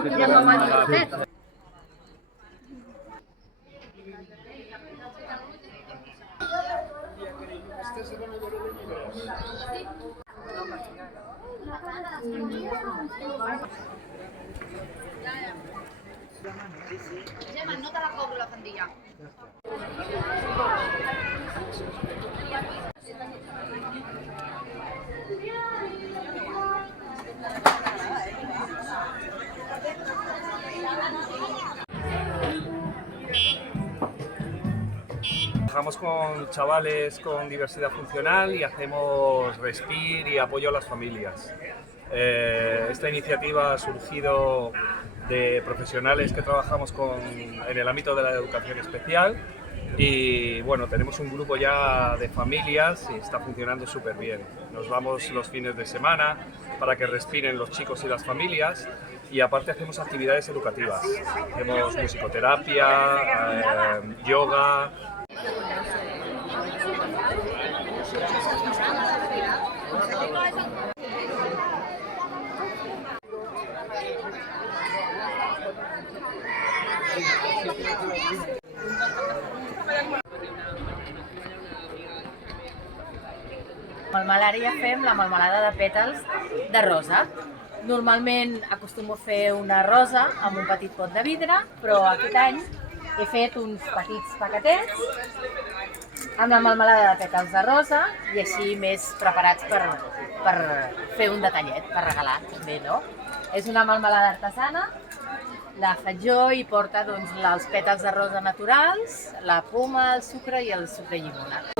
Ja m'ho va dir vostè. Gemma, no te la cobro la fandilla. Trabajamos con chavales con diversidad funcional y hacemos respir y apoyo a las familias. Esta iniciativa ha surgido de profesionales que trabajamos en el ámbito de la educación especial y bueno, tenemos un grupo ya de familias y está funcionando súper bien. Nos vamos los fines de semana para que respiren los chicos y las familias y aparte hacemos actividades educativas. Hacemos musicoterapia, yoga. Melmalaria fem la melmelada de pètals de rosa. Normalment acostumo a fer una rosa amb un petit pot de vidre, però aquest any he fet uns petits paquetets amb la melmelada de pètals de rosa i així més preparats per fer un detallet, per regalar també, no? És una melmelada artesana, la faig jo i porta doncs, els pètals de rosa naturals, la poma, el sucre i el sucre llimona.